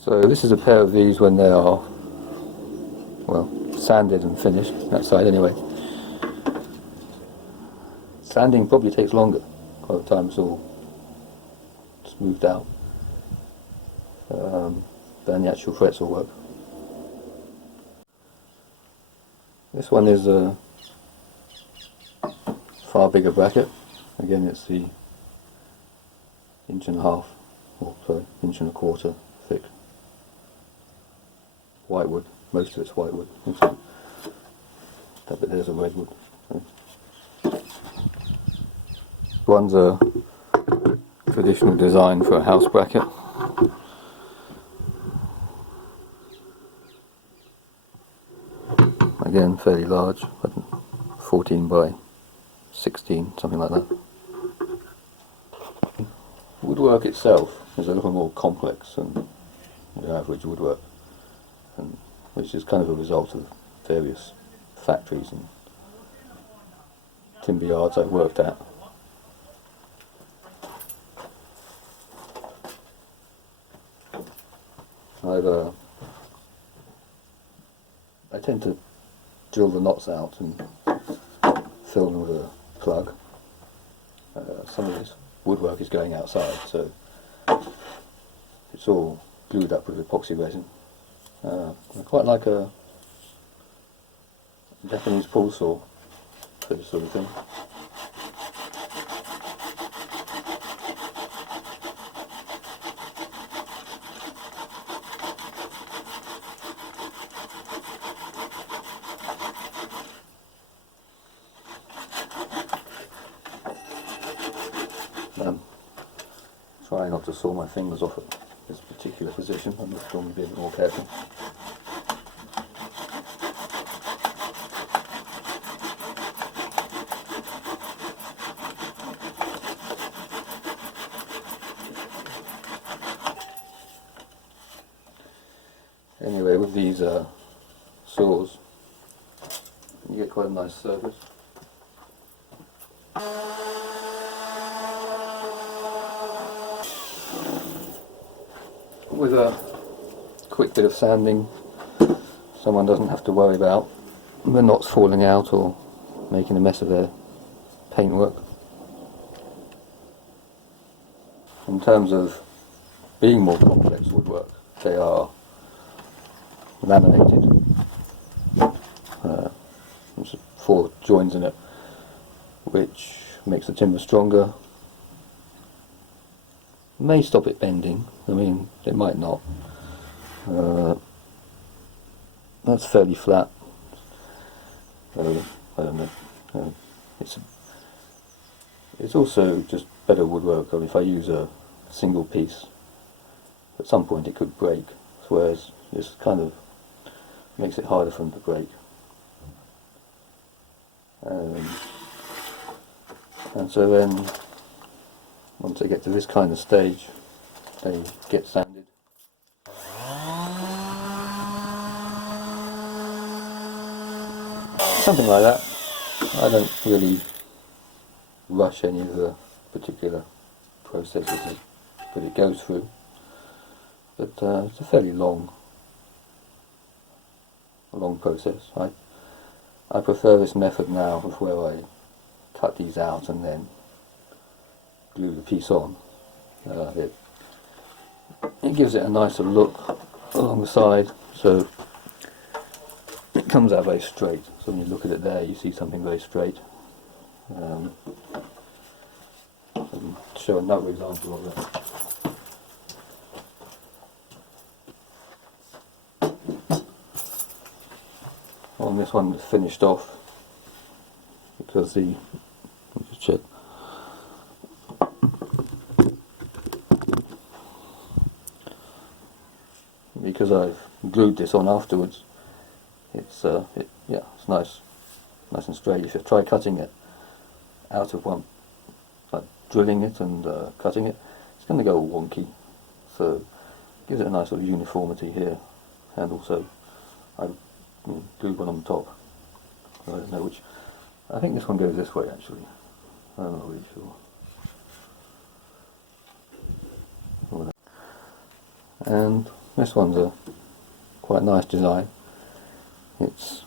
So this is a pair of these when they are, well, sanded and finished, that side anyway. Sanding probably takes longer by the time it's all smoothed out than the actual frets will work. This one is a far bigger bracket. Again, it's the 1.5 inch, or sorry, 1.25 inch thick whitewood. Most of it's whitewood. That bit there's a redwood. One's a traditional design for a house bracket. Again, fairly large, 14 by 16, something like that. Woodwork itself is a little more complex than the average woodwork, which is kind of a result of various factories and timber yards I've worked at. I tend to drill the knots out and fill them with a plug. Some of this woodwork is going outside, so it's all glued up with epoxy resin. I quite like a Japanese pull saw for this sort of thing. Try not to saw my fingers off at this particular position. I'm just going to be a bit more careful. Anyway, with these saws, you get quite a nice surface. With a quick bit of sanding, someone doesn't have to worry about the knots falling out or making a mess of their paintwork. In terms of being more complex woodwork, they are laminated. There's 4 joins in it, which makes the timber stronger. May stop it bending, I mean, it might not. That's fairly flat. I don't know. It's also just better woodwork. I mean, if I use a single piece, at some point it could break, whereas this kind of makes it harder for them to break. And so then, once they get to this kind of stage, they get sanded. Something like that. I don't really rush any of the particular processes that it goes through, but it's a fairly long process. I prefer this method now of where I cut these out and then glue the piece on. It gives it a nicer look along the side, so it comes out very straight. So when you look at it there, you see something very straight. I can show another example of it. On this one, it's finished off because let me just check. Because I've glued this on afterwards, it's nice and straight. If you try cutting it out of one, like drilling it and cutting it, it's going to go all wonky. So it gives it a nice sort of uniformity here, and also I glued one on the top. I don't know which. I think this one goes this way actually. I'm not really sure. And This one's a quite nice design. It's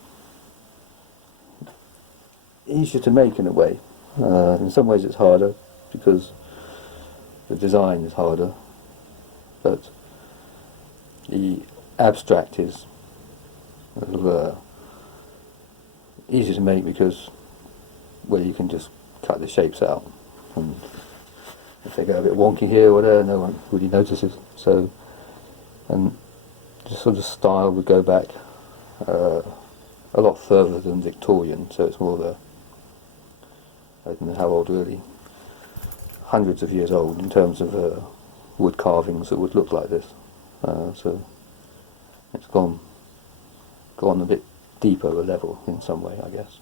easier to make in a way. In some ways it's harder because the design is harder, but the abstract is a little easier to make because, well, you can just cut the shapes out, and if they go a bit wonky here or there, no one really notices. So, and this sort of style would go back a lot further than Victorian, so it's more of a, I don't know how old really, hundreds of years old in terms of wood carvings that would look like this. So it's gone a bit deeper a level in some way, I guess.